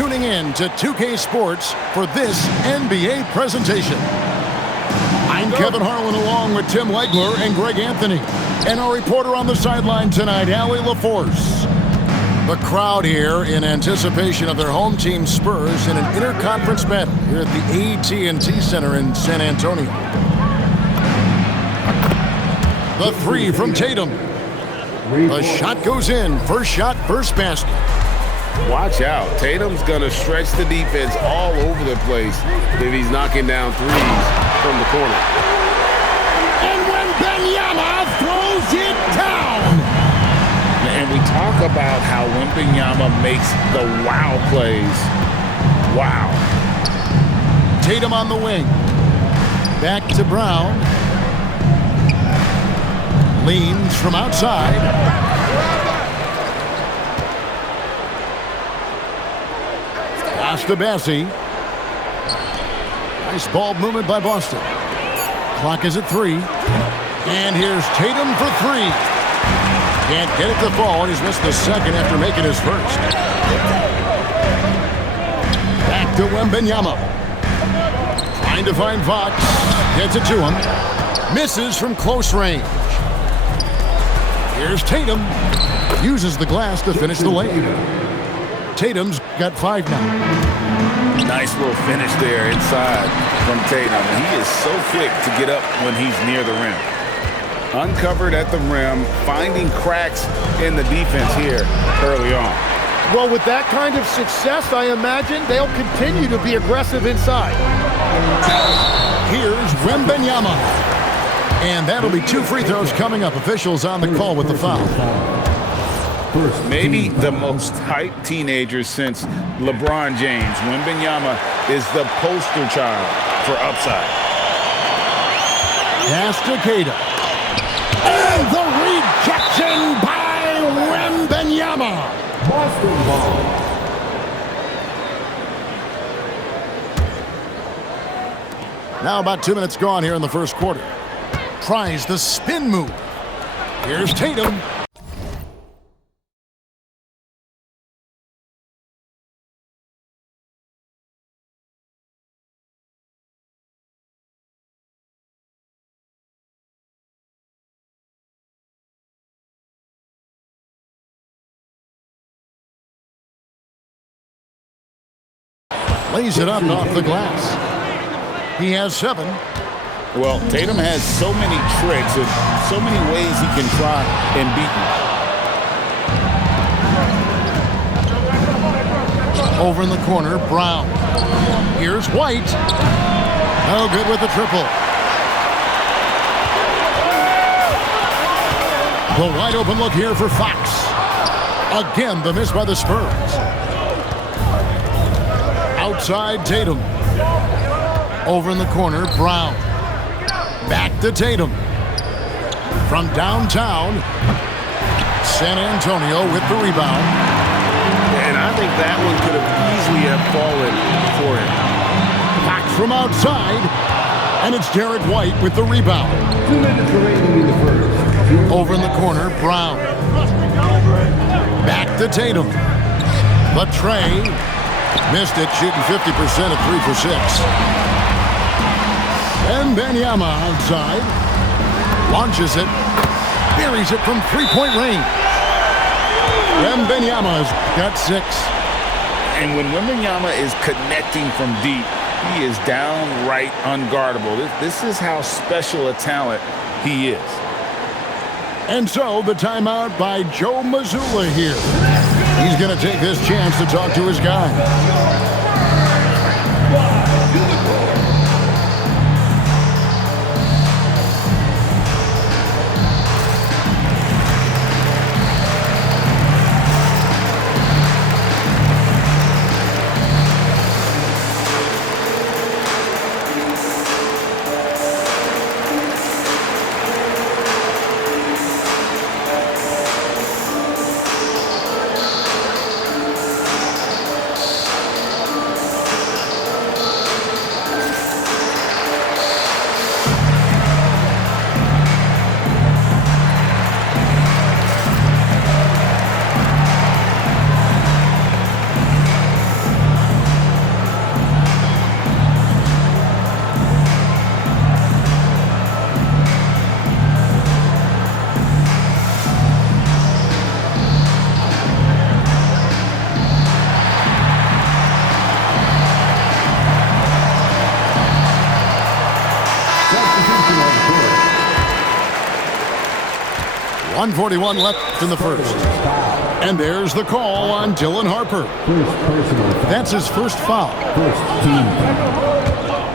tuning in to 2K Sports for this NBA presentation. I'm Kevin Harlan along with Tim Legler and Greg Anthony. And our reporter on the sideline tonight, Allie LaForce. The crowd here in anticipation of their home team Spurs in an interconference battle here at the AT&T Center in San Antonio. The three from Tatum. The shot goes in. First shot, first basket. Watch out. Tatum's going to stretch the defense all over the place if he's knocking down threes from the corner. And Wembanyama throws it down. And we talk about how Wembanyama makes the wow plays. Wow. Tatum on the wing. Back to Brown. Leans from outside. Pass to Bassie. Nice ball movement by Boston. Clock is at 3. And here's Tatum for 3. Can't get it to fall. He's missed the second after making his first. Back to Wembanyama. Trying to find Fox. Gets it to him. Misses from close range. Here's Tatum. Uses the glass to finish the lane. Tatum's got 5 now. Nice little finish there inside from Tatum. He is so quick to get up when he's near the rim. Uncovered at the rim, finding cracks in the defense here early on. Well, with that kind of success, I imagine they'll continue to be aggressive inside. Here's Wembanyama. And that'll be 2 free throws coming up. Officials on the call with the foul. Maybe the most hyped teenager since LeBron James. Wembanyama is the poster child for upside. Pass to Keita. And the rejection by Wembanyama. Boston ball. Now about 2 minutes gone here in the first quarter. Tries the spin move. Here's Tatum. Lays it up and off the glass. He has 7. Well, Tatum has so many tricks and so many ways he can try and beat you. Over in the corner, Brown. Here's White. No good with the triple. The wide open look here for Fox. Again, the miss by the Spurs. Outside Tatum. Over in the corner, Brown. Back to Tatum. From downtown, San Antonio with the rebound. And I think that one could have easily have fallen for him. Fox from outside, and it's Derek White with the rebound. 2 minutes remaining in the first. Over in the corner, Brown. Back to Tatum. The tray. Missed it, shooting 50% at 3 for 6. And Wembanyama outside. Launches it. Buries it from 3-point range. Wembanyama's got 6. And when Wembanyama is connecting from deep, he is downright unguardable. This is how special a talent he is. And so the timeout by Joe Mazzulla here. He's going to take this chance to talk to his guy. 1:41 left in the first. And there's the call on Dylan Harper. First personal foul. That's his first foul. First team foul.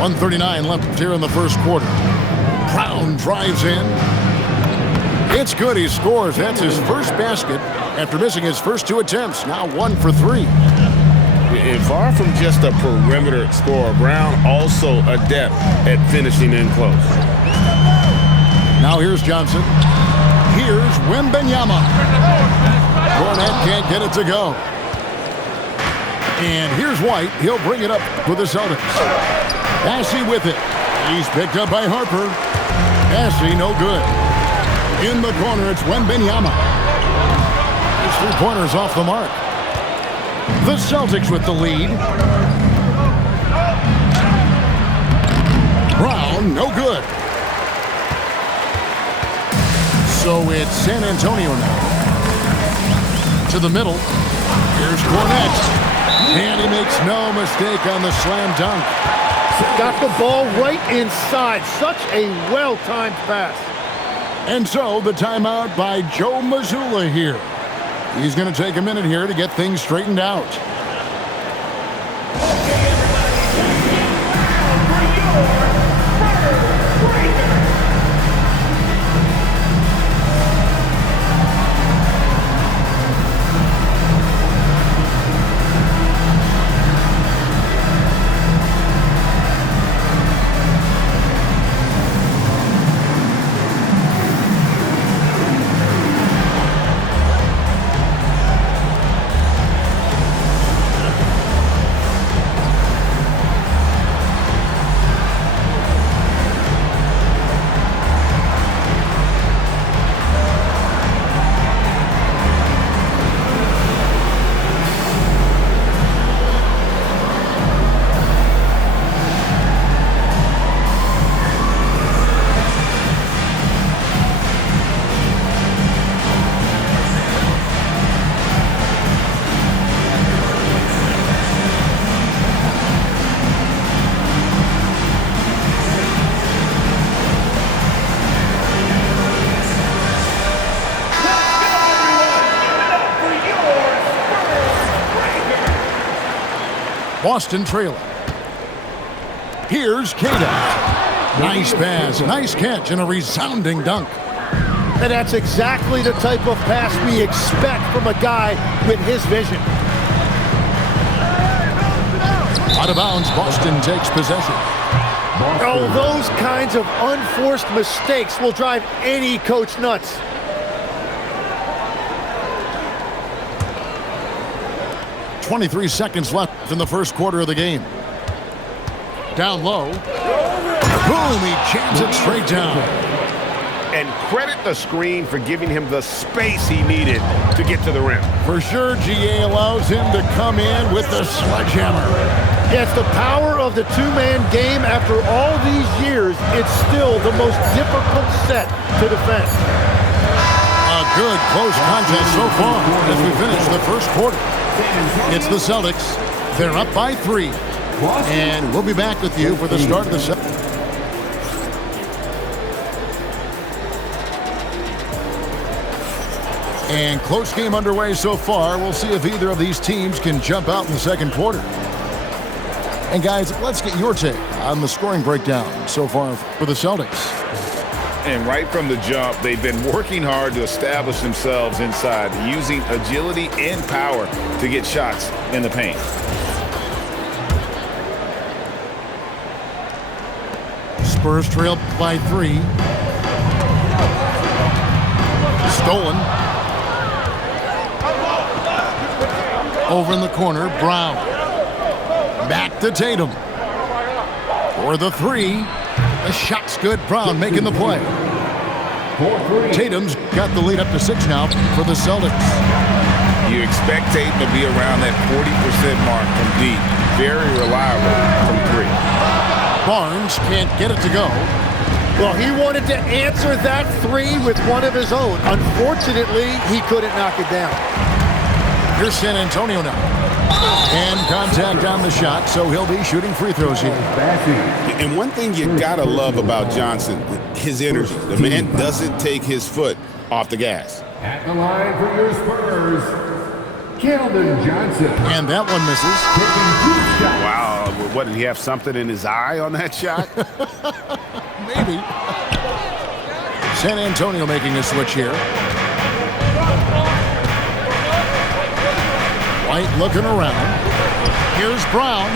1:39 left here in the first quarter. Brown drives in. It's good. He scores. That's his first basket after missing his first 2 attempts. Now 1 for 3. And far from just a perimeter scorer, Brown also adept at finishing in close. Now here's Johnson. Here's Wembanyama. Cornette can't get it to go. And here's White. He'll bring it up for the Celtics. Assey with it. He's picked up by Harper. Assey no good. In the corner, it's Wembanyama. His 3-pointers off the mark. The Celtics with the lead. Brown, no good. So it's San Antonio now. To the middle. Here's Cornette. And he makes no mistake on the slam dunk. Got the ball right inside. Such a well-timed pass. And so the timeout by Joe Mazzulla here. He's going to take a minute here to get things straightened out. Boston trailing. Here's Kata. Nice pass, nice catch, and a resounding dunk. And that's exactly the type of pass we expect from a guy with his vision. Out of bounds, Boston takes possession. Oh, those kinds of unforced mistakes will drive any coach nuts. .23 seconds left in the first quarter of the game. Down low. Boom, he jams it straight down. And credit the screen for giving him the space he needed to get to the rim. For sure, GA allows him to come in with the sledgehammer. Yeah, it's the power of the two-man game. After all these years, it's still the most difficult set to defend. A good close contest so far as we finish the first quarter. It's the Celtics. They're up by 3. And we'll be back with you for the start of the second. And close game underway so far. We'll see if either of these teams can jump out in the second quarter. And guys, let's get your take on the scoring breakdown so far for the Celtics. And right from the jump, they've been working hard to establish themselves inside, using agility and power to get shots in the paint. Spurs trailed by 3. Stolen. Over in the corner, Brown. Back to Tatum. For the 3. The shot's good. Brown making the play. Tatum's got the lead up to 6 now for the Celtics. You expect Tatum to be around that 40% mark from deep. Very reliable from 3. Barnes can't get it to go. Well, he wanted to answer that 3 with one of his own. Unfortunately, he couldn't knock it down. Here's San Antonio now. And contact on the shot, so he'll be shooting free throws here. And one thing you gotta love about Johnson, his energy. The man doesn't take his foot off the gas. At the line for your Spurs, Keldon Johnson. And that one misses. Wow, what, did he have something in his eye on that shot? Maybe. San Antonio making a switch here. White looking around. Here's Brown.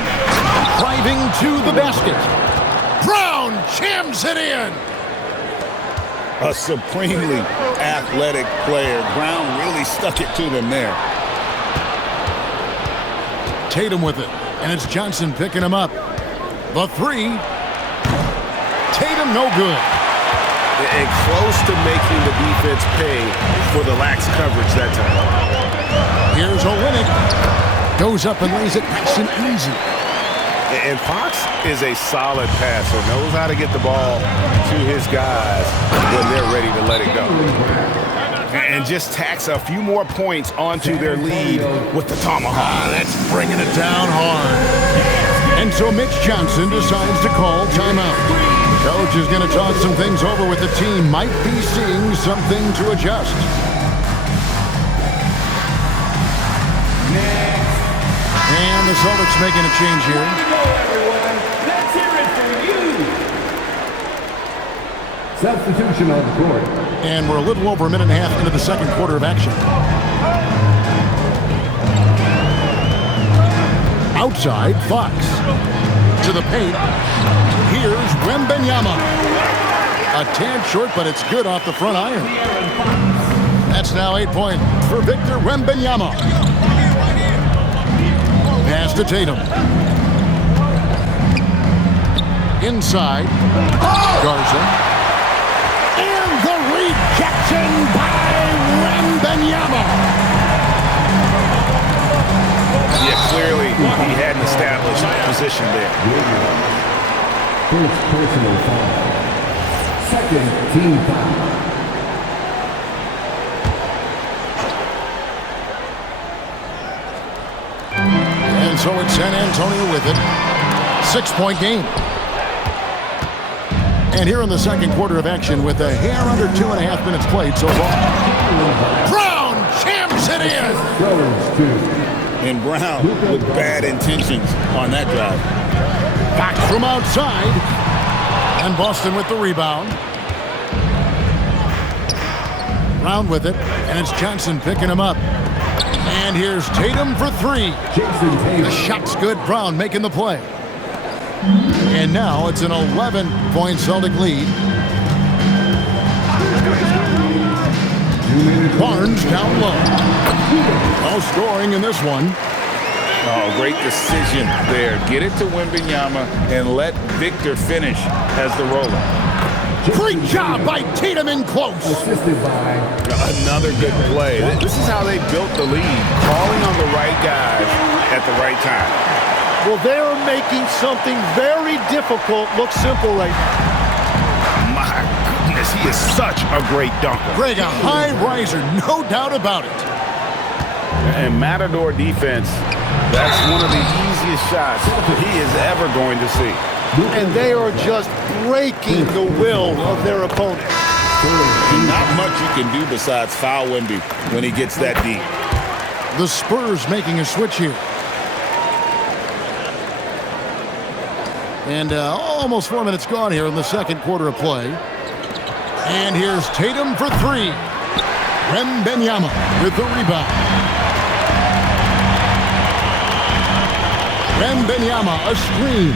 Driving to the basket. Brown jams it in. A supremely athletic player. Brown really stuck it to them there. Tatum with it. And it's Johnson picking him up. The three. Tatum no good. And close to making the defense pay for the lax coverage that time. Here's Olynyk. Goes up and lays it nice and easy. And Fox is a solid passer, knows how to get the ball to his guys when they're ready to let it go. And just tacks a few more points onto their lead with the tomahawk. That's bringing it down hard. And so Mitch Johnson decides to call timeout. Coach is going to talk some things over with the team. Might be seeing something to adjust. And the Celtics making a change here. Let's hear it for you. Substitution on the court. And we're a little over a minute and a half into the second quarter of action. Outside, Fox. To the paint. Here's Wembanyama. A tad short, but it's good off the front iron. That's now 8 points for Victor Wembanyama. Pass to Tatum. Inside. Garza. And the rejection by Wembanyama. Yeah, clearly he had an established position there. First personal foul. Second team foul. And so it's San Antonio with it. 6-point game. And here in the second quarter of action with a hair under 2.5 minutes played so far. Brown jams it in. And Brown with bad intentions on that drive. Back from outside. And Boston with the rebound. Brown with it. And it's Johnson picking him up. And here's Tatum for three. The shot's good. Brown making the play. And now it's an 11-point Celtic lead. Barnes down low. No scoring in this one. Oh, great decision there. Get it to Wembanyama and let Victor finish as the roller. Great job by Tatum in close. Assisted by Another good play. This is how they built the lead, calling on the right guys at the right time. Well, they're making something very difficult look simple right now. My goodness, he is such a great dunker. Greg, a high riser, no doubt about it. And Matador defense, that's one of the easiest shots he is ever going to see. And they are just breaking the will of their opponent. Not much you can do besides foul Wemby when he gets that deep. The Spurs making a switch here. And almost 4 minutes gone here in the second quarter of play. And here's Tatum for three. Wembanyama with the rebound. Wembanyama, a screen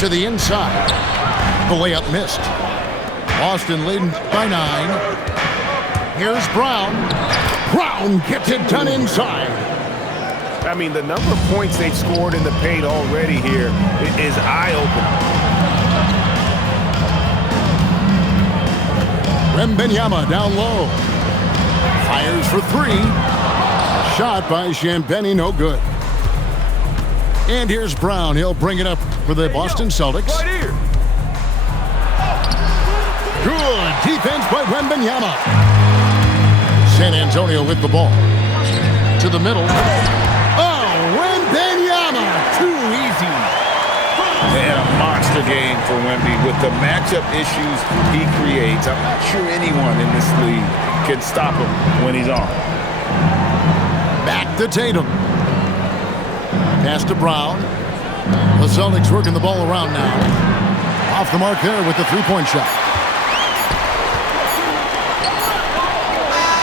to the inside. The layup missed. Boston leading by 9. Here's Brown. Brown gets it done inside. I mean, the number of points they've scored in the paint already here is eye-opening. Wembanyama down low. Fires for three. Shot by Champagnie, no good. And here's Brown. He'll bring it up for the Boston Celtics. Right here. Good defense by Wembanyama. San Antonio with the ball. To the middle. Oh, game for Wemby with the matchup issues he creates. I'm not sure anyone in this league can stop him when he's on. Back to Tatum. Pass to Brown. The Celtics working the ball around now. Off the mark there with the three-point shot.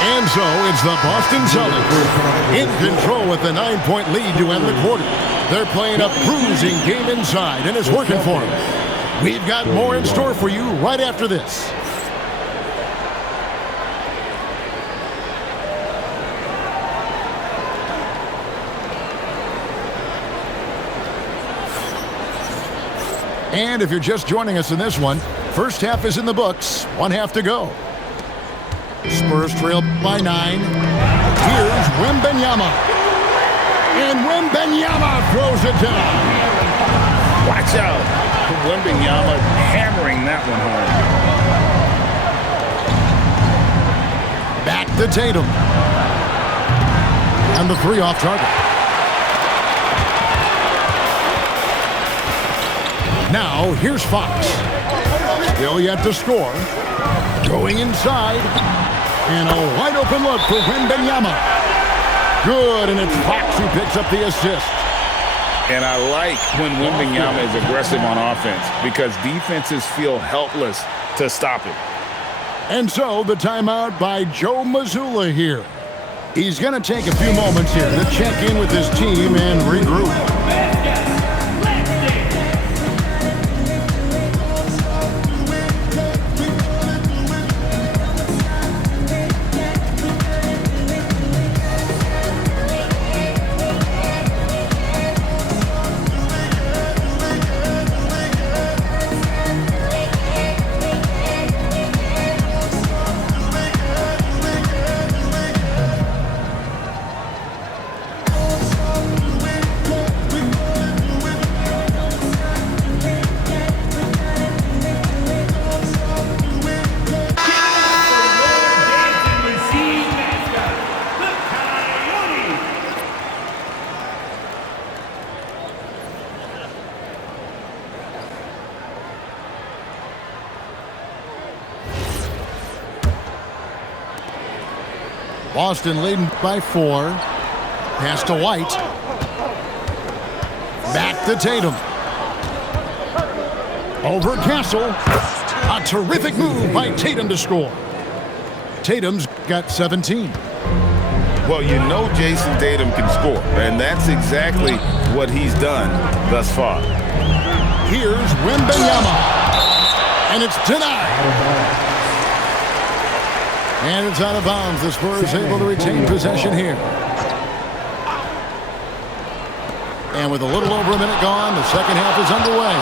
And so it's the Boston Celtics in control with the 9-point lead to end the quarter. They're playing a bruising game inside, and it's working for them. We've got more in store for you right after this. And if you're just joining us in this one, first half is in the books. 1 half to go. Spurs trail by 9. Here's Wembanyama. And Wembanyama throws it down. Watch out. Wembanyama hammering that one home. Back to Tatum. And the three off target. Now, here's Fox. Still yet to score. Going inside. And a wide open look for Wembanyama. Good, and it's Fox who picks up the assist. And I like when Wembanyama is aggressive on offense because defenses feel helpless to stop him. And so the timeout by Joe Mazzulla here. He's going to take a few moments here to check in with his team and regroup. Boston leading by 4. Pass to White. Back to Tatum. Over Castle. A terrific move by Tatum to score. Tatum's got 17. Well, you know Jason Tatum can score, and that's exactly what he's done thus far. Here's Wembanyama. And it's denied. And it's out of bounds. The Spurs able to retain possession here. And with a little over a minute gone, the second half is underway.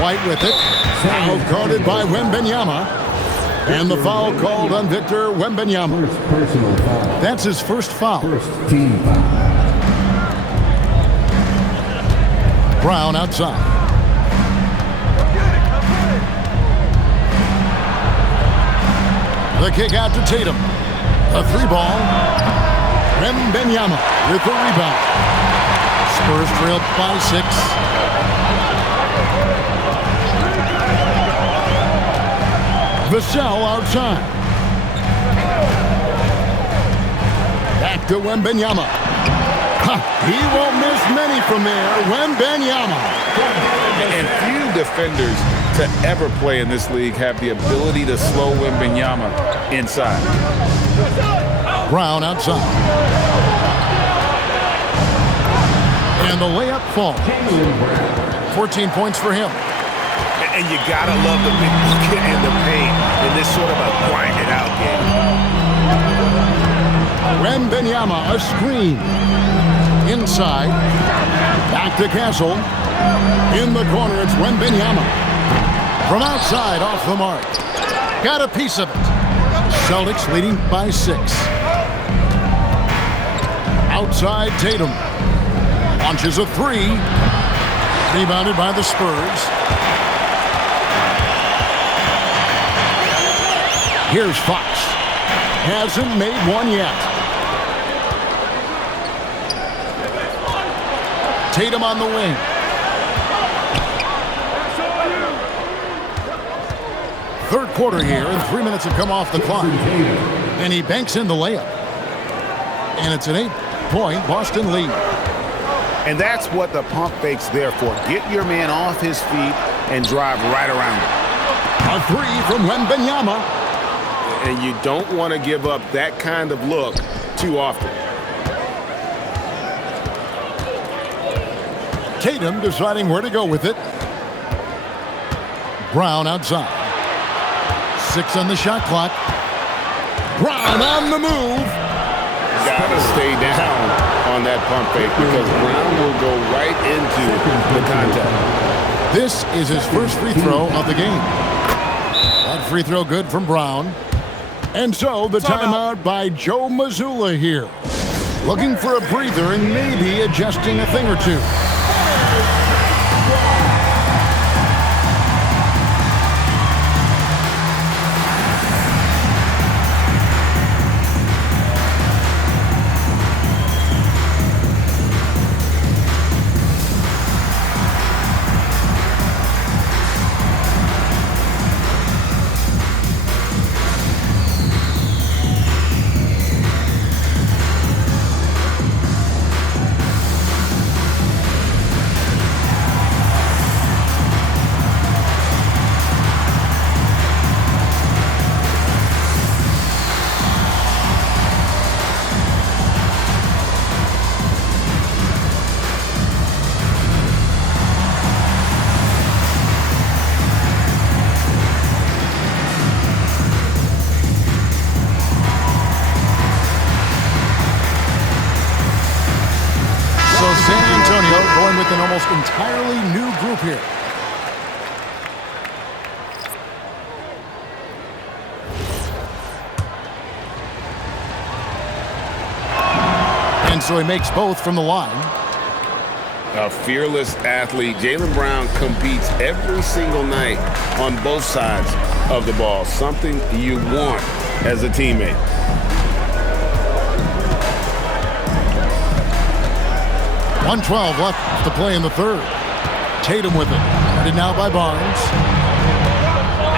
White with it. Foul carded by Wembanyama. And the foul called on Victor Wembanyama. First personal foul. That's his first foul. First team foul. Brown outside. The kick out to Tatum. A 3-ball. Wembanyama with the rebound. Spurs trail by 6. Vassell outside. Back to Wembanyama. He won't miss many from there. Wembanyama. And few defenders to ever play in this league have the ability to slow Wembanyama inside. Brown outside. And the layup falls. 14 points for him. And you gotta love the big bucket and the paint in this sort of a grind-it-out game. Wembanyama, a screen. Inside. Back to Castle. In the corner, it's Wembanyama. From outside, off the mark. Got a piece of it. Celtics leading by 6. Outside, Tatum. Launches a 3. Rebounded by the Spurs. Here's Fox. Hasn't made one yet. Tatum on the wing. third quarter here, and 3 minutes have come off the clock. And he banks in the layup. And it's an 8-point Boston lead. And that's what the pump fake's there for. Get your man off his feet and drive right around him. A three from Wembanyama. And you don't want to give up that kind of look too often. Tatum deciding where to go with it. Brown outside. 6 on the shot clock. Brown on the move. Gotta stay down on that pump fake because Brown will go right into the contact. This is his first free throw of the game. That free throw good from Brown. And so the timeout by Joe Mazzulla here. Looking for a breather and maybe adjusting a thing or two. San Antonio going with an almost entirely new group here. And so he makes both from the line. A fearless athlete. Jaylen Brown competes every single night on both sides of the ball. Something you want as a teammate. 1:12 left to play in the third. Tatum with it. Guarded now by Barnes.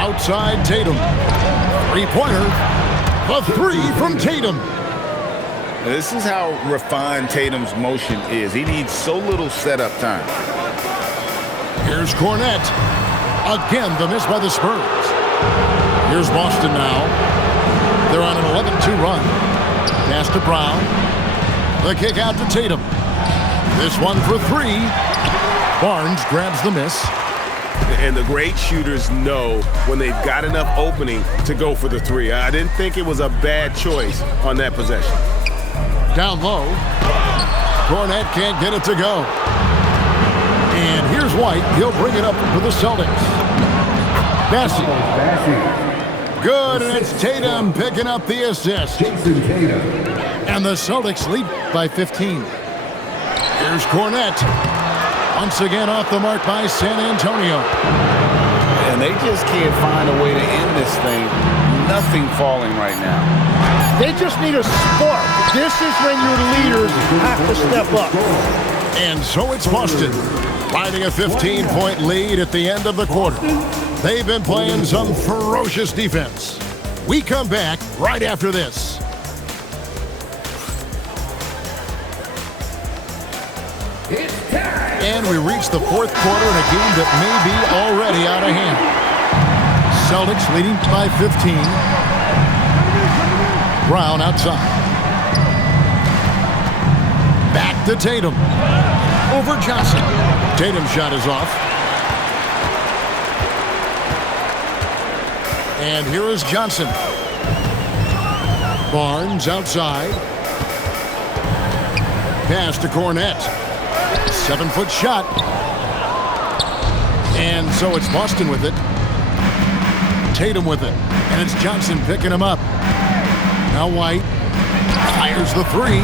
Outside Tatum. Three-pointer. The three from Tatum. This is how refined Tatum's motion is. He needs so little setup time. Here's Cornette. Again, the miss by the Spurs. Here's Boston now. They're on an 11-2 run. Pass to Brown. The kick out to Tatum. This one for three. Barnes grabs the miss. And the great shooters know when they've got enough opening to go for the three. I didn't think it was a bad choice on that possession. Down low. Cornette can't get it to go. And here's White. He'll bring it up for the Celtics. Bessie. Good, and it's Tatum picking up the assist. Jason Tatum. And the Celtics lead by 15. Here's Cornette. Once again off the mark by San Antonio. And they just can't find a way to end this thing. Nothing falling right now. They just need a spark. This is when your leaders have to step up. And so it's Boston, riding a 15-point lead at the end of the quarter. They've been playing some ferocious defense. We come back right after this. And we reach the fourth quarter in a game that may be already out of hand. Celtics leading by 15. Brown outside. Back to Tatum. Over Johnson. Tatum's shot is off. And here is Johnson. Barnes outside. Pass to Cornette. 7-foot shot. And so it's Boston with it. Tatum with it. And it's Johnson picking him up. Now White fires the three.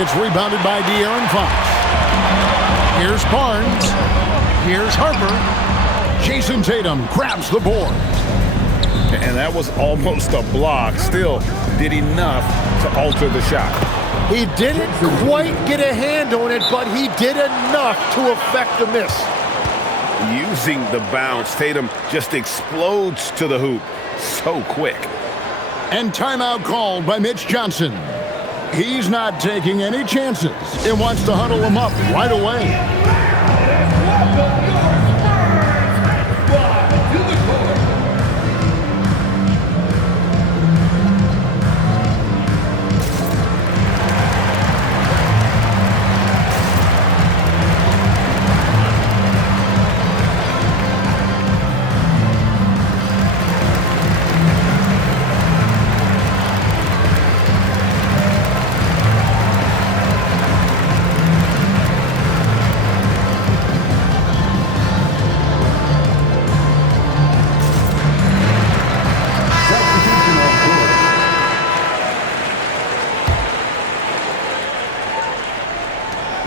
It's rebounded by De'Aaron Fox. Here's Barnes. Here's Harper. Jason Tatum grabs the board. And that was almost a block. Still did enough to alter the shot. He didn't quite get a hand on it, but he did enough to affect the miss. using the bounce. Tatum just explodes to the hoop so quick. And timeout called by Mitch Johnson. He's not taking any chances and wants to huddle him up right away.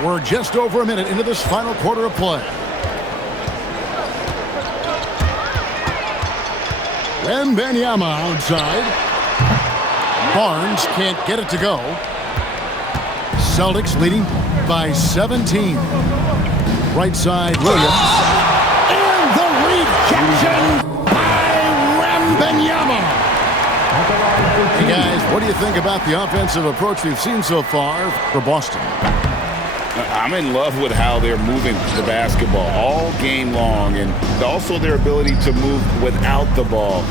We're just over a minute into this final quarter of play. Wembanyama outside. Barnes can't get it to go. Celtics leading by 17. Right side, Williams. And the rejection by Wembanyama. Hey guys, what do you think about the offensive approach we've seen so far for Boston? I'm in love with how they're moving the basketball all game long, and also their ability to move without the ball.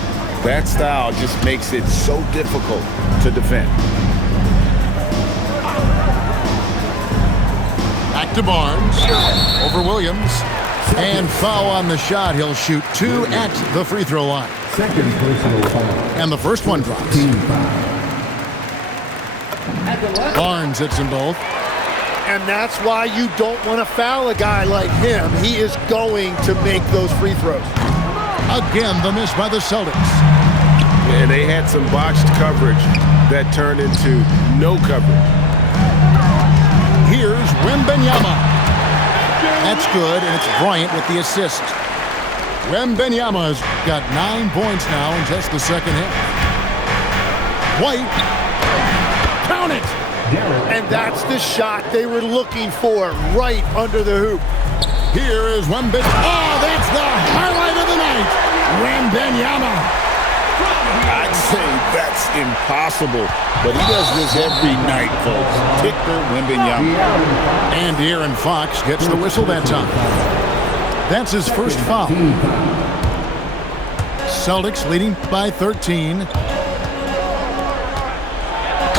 That style just makes it so difficult to defend. Back to Barnes. Over Williams. And foul on the shot. He'll shoot 2 at the free throw line. Second personal foul. And the first one drops. Team foul. Barnes hits them both. And that's why you don't want to foul a guy like him. He is going to make those free throws. Again, the miss by the Celtics. And they had some botched coverage that turned into no coverage. Here's Wembanyama. That's good, and it's Bryant with the assist. Wembanyama's got 9 points now in just the second half. White. Count it. And that's the shot they were looking for, right under the hoop. Here is Wembanyama. Oh, that's the highlight of the night. Wembanyama. I'd say that's impossible, but he does this every night, folks. Victor Wembanyama. And Aaron Fox gets the whistle that time. That's his first foul. Celtics leading by 13.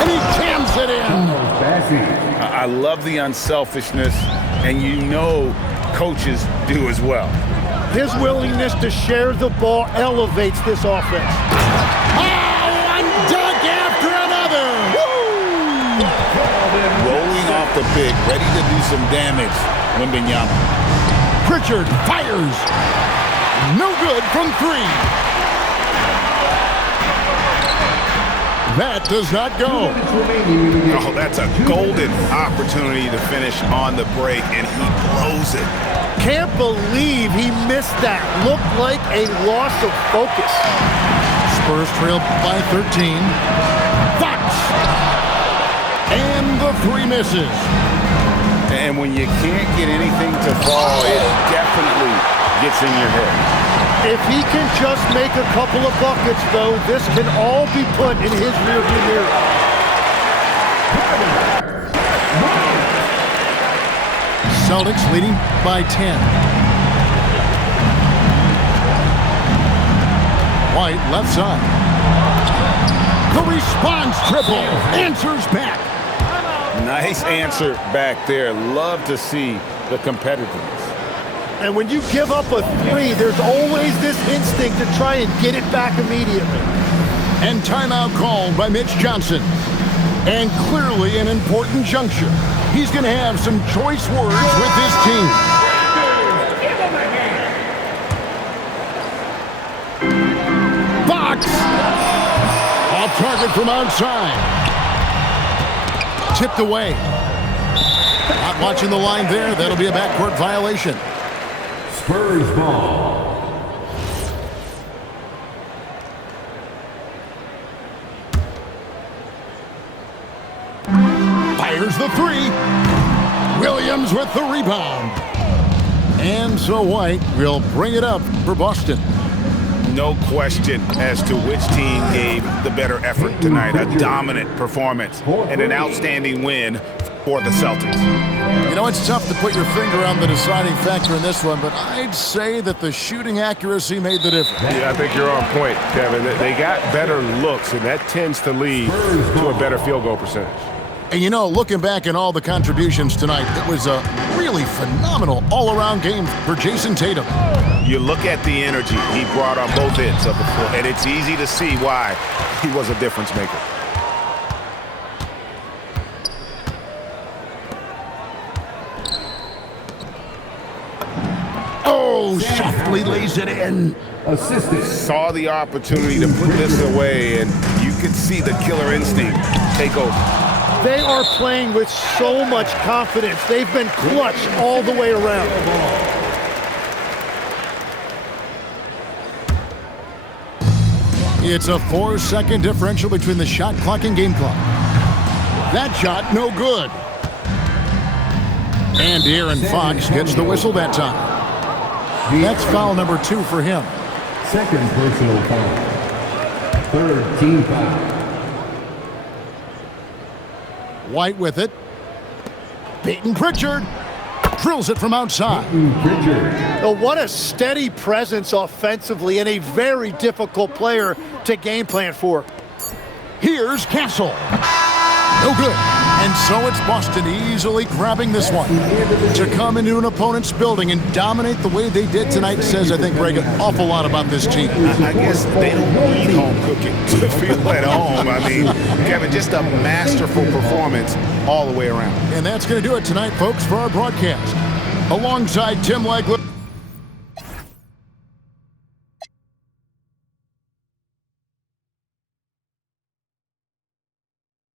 And he jams it in. I love the unselfishness, and you know coaches do as well. His willingness to share the ball elevates this offense. Oh, one dunk after another. Woo! Rolling off the pick, ready to do some damage. Wembanyama. Pritchard fires. No good from 3. That does not go. Oh, that's a golden opportunity to finish on the break, and he blows it. Can't believe he missed that. Looked like a loss of focus. Spurs trail by 13. Fox! And the 3 misses. And when you can't get anything to fall, it definitely gets in your head. If he can just make a couple of buckets, though, this can all be put in his rearview mirror. Celtics leading by 10. White left side. The response triple. Answers back. Nice answer back there. Love to see the competitiveness. And when you give up a 3, there's always this instinct to try and get it back immediately. And timeout called by Mitch Johnson. And clearly an important juncture. He's going to have some choice words with his team. Fox! Off target from outside. Tipped away. Not watching the line there. That'll be a backcourt violation. Spurs ball. Fires the 3. Williams with the rebound. And so White will bring it up for Boston. No question as to which team gave the better effort tonight. A dominant performance and an outstanding win for the Celtics. You know, it's tough to put your finger on the deciding factor in this one, but I'd say that the shooting accuracy made the difference. Yeah, I think you're on point, Kevin. They got better looks, and that tends to lead to a better field goal percentage. And you know, looking back at all the contributions tonight, it was a really phenomenal all-around game for Jason Tatum. You look at the energy he brought on both ends of the floor, and it's easy to see why he was a difference maker. Oh, softly lays it in. Assistant. Saw the opportunity to put this away, and you could see the killer instinct take over. They are playing with so much confidence. They've been clutch all the way around. It's a 4-second differential between the shot clock and game clock. That shot, no good. And Aaron Fox gets the whistle that time. That's foul number 2 for him. Second personal foul. Third team foul. White with it. Peyton Pritchard drills it from outside. Pritchard. Oh, what a steady presence offensively and a very difficult player to game plan for. Here's Castle. No good. And so it's Boston easily grabbing this one. To come into an opponent's building and dominate the way they did tonight says, I think, Greg, an awful lot about this team. I guess they don't need home cooking to feel at home. I mean, Kevin, just a masterful performance all the way around. And that's going to do it tonight, folks, for our broadcast. Alongside Tim Legler.